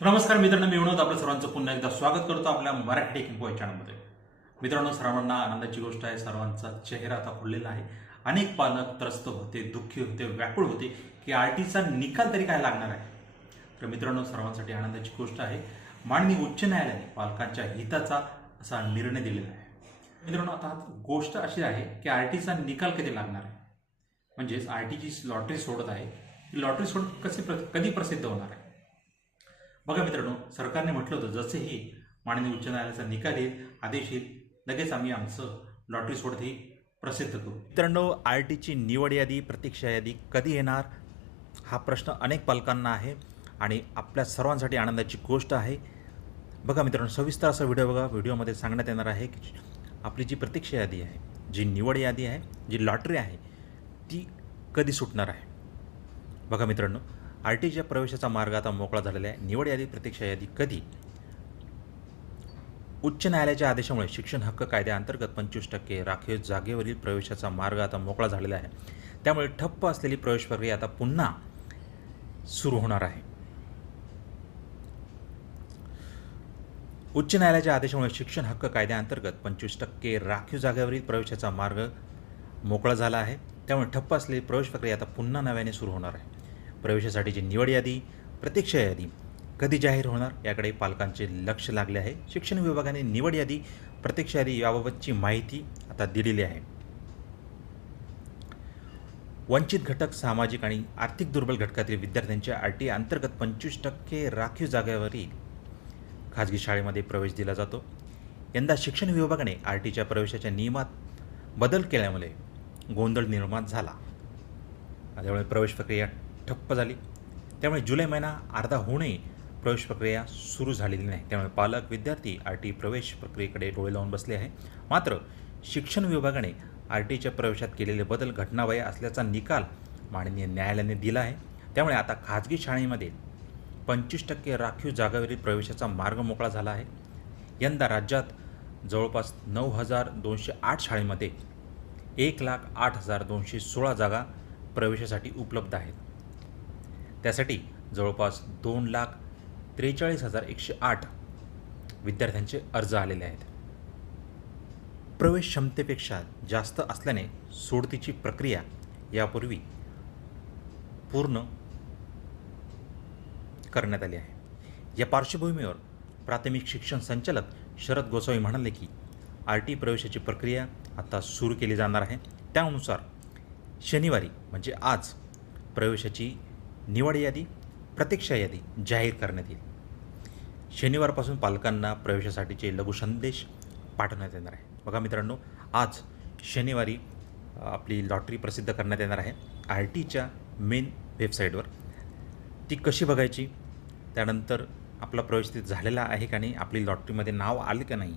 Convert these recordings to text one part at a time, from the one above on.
नमस्कार मित्रांनो, मी विनोद आपल्या सर्वांचं पुन्हा एकदा स्वागत करतो आपल्या मराठी टेक इन्फो चॅनलमध्ये. मित्रांनो, सर्वांना आनंदाची गोष्ट आहे, सर्वांचा चेहरा आता खुललेला आहे. अनेक पालक त्रस्त होते, दुःखी होते, व्याकुळ होते की आरटीचा निकाल तरी काय लागणार आहे. तर मित्रांनो, सर्वांसाठी आनंदाची गोष्ट आहे, माननीय उच्च न्यायालयाने पालकांच्या हिताचा असा निर्णय दिलेला आहे. मित्रांनो, आता गोष्ट अशी आहे की आरटीचा निकाल कधी लागणार आहे, म्हणजेच आरटीची लॉटरी सोडत आहे, ही लॉटरी कधी प्रसिद्ध होणार आहे. बघा मित्रांनो, सरकारने म्हटलं होतं जसेही माननीय उच्च न्यायालयाचा निकाल येईल, आदेश येईल, लगेच आम्ही आमचं लॉटरी सोडत ही प्रसिद्ध करू. मित्रांनो, आरटीची निवड यादी, प्रतीक्षा यादी कधी येणार हा प्रश्न अनेक पालकांना आहे आणि आपल्या सर्वांसाठी आनंदाची गोष्ट आहे. बघा मित्रांनो, सविस्तर असा व्हिडिओ बघा. व्हिडिओमध्ये सांगण्यात येणार आहे की आपली जी प्रतीक्षा यादी आहे, जी निवड यादी आहे, जी लॉटरी आहे, ती कधी सुटणार आहे. बघा मित्रांनो, आरटीच्या प्रवेशाचा मार्ग आता मोकळा झालेला आहे. निवड यादी, प्रतीक्षा यादी कधी? उच्च न्यायालयाच्या आदेशामुळे शिक्षण हक्क कायद्याअंतर्गत 25% राखीव जागेवरील प्रवेशाचा मार्ग आता मोकळा झालेला आहे. त्यामुळे ठप्प असलेली प्रवेश प्रक्रिया आता पुन्हा सुरू होणार आहे. उच्च न्यायालयाच्या आदेशामुळे शिक्षण हक्क कायद्याअंतर्गत 25% राखीव जागेवरील प्रवेशाचा मार्ग मोकळा झाला आहे. त्यामुळे ठप्प असलेली प्रवेश प्रक्रिया आता पुन्हा नव्याने सुरू होणार आहे. प्रवेशासाठीची निवड यादी, प्रतीक्षा यादी कधी जाहीर होणार याकडे पालकांचे लक्ष लागले आहे. शिक्षण विभागाने निवड यादी, प्रतीक्षा यादी याबाबतची माहिती आता दिलेली आहे. वंचित घटक, सामाजिक आणि आर्थिक दुर्बल घटकातील विद्यार्थ्यांच्या आरटी अंतर्गत 25% राखीव जागेवरील खाजगी शाळेमध्ये प्रवेश दिला जातो. यंदा शिक्षण विभागाने आरटीच्या प्रवेशाच्या नियमात बदल केल्यामुळे गोंधळ निर्माण झाला. त्यामुळे प्रवेश प्रक्रिया ठप्प झाली. त्यामुळे जुलै महिना अर्धा होऊनही प्रवेश प्रक्रिया सुरू झालेली नाही. त्यामुळे पालक, विद्यार्थी आरटी प्रवेश प्रक्रियेकडे डोळे लावून बसले आहे. मात्र शिक्षण विभागाने आरटीच्या प्रवेशात केलेले बदल घटनाबाह्य असल्याचा निकाल माननीय न्यायालयाने दिला आहे. त्यामुळे आता खाजगी शाळेमध्ये 25% राखीव जागावरील प्रवेशाचा मार्ग मोकळा झाला आहे. यंदा राज्यात जवळपास 9,208 शाळेमध्ये 1,08,216 जागा प्रवेशासाठी उपलब्ध आहेत. त्यासाठी जवळपास 2,43,108 विद्यार्थ्यांचे अर्ज आलेले आहेत. प्रवेश क्षमतेपेक्षा जास्त असल्याने सोडतीची प्रक्रिया यापूर्वी पूर्ण करण्यात आली आहे. या पार्श्वभूमीवर प्राथमिक शिक्षण संचालक शरद गोसावी म्हणाले की आरटी प्रवेशाची प्रक्रिया आता सुरू केली जाणार आहे. त्यानुसार शनिवारी म्हणजे आज प्रवेशाची निवड यादी, प्रतीक्षा यादी जाहीर करण्यात येईल. शनिवारपासून पालकांना प्रवेशासाठीचे लघुसंदेश पाठवण्यात येणार आहे. बघा मित्रांनो, आज शनिवारी आपली लॉटरी प्रसिद्ध करण्यात येणार आहे आरटीच्या मेन वेबसाईटवर. ती कशी बघायची, त्यानंतर आपला प्रवेश तिथे झालेला आहे का नाही, आपली लॉटरीमध्ये नाव आले का नाही,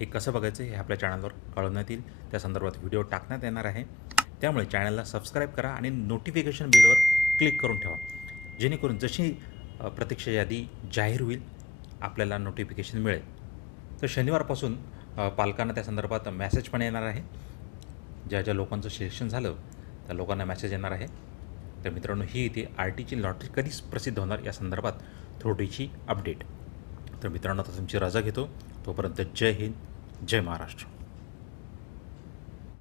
हे कसं बघायचं हे आपल्या चॅनलवर कळवण्यात येईल. त्या संदर्भात व्हिडिओ टाकण्यात येणार आहे. त्यामुळे चॅनलला सबस्क्राईब करा आणि नोटिफिकेशन बेलवर क्लिक करून ठेवा, जेणेकरून जशी प्रतीक्षा यादी जाहीर होईल आपल्याला नोटिफिकेशन मिळेल. तर शनिवारपासून पालकांना त्या संदर्भात मेसेज पण येणार आहे. ज्या ज्या लोकांचं सिलेक्शन झालं त्या लोकांना मेसेज येणार आहे. तर मित्रांनो, ही इथे आरटीची लॉटरी कधी प्रसिद्ध होणार या संदर्भात थोडीशी अपडेट. तर मित्रांनो, आता तुमची रजा घेतो. तोपर्यंत जय हिंद, जय महाराष्ट्र.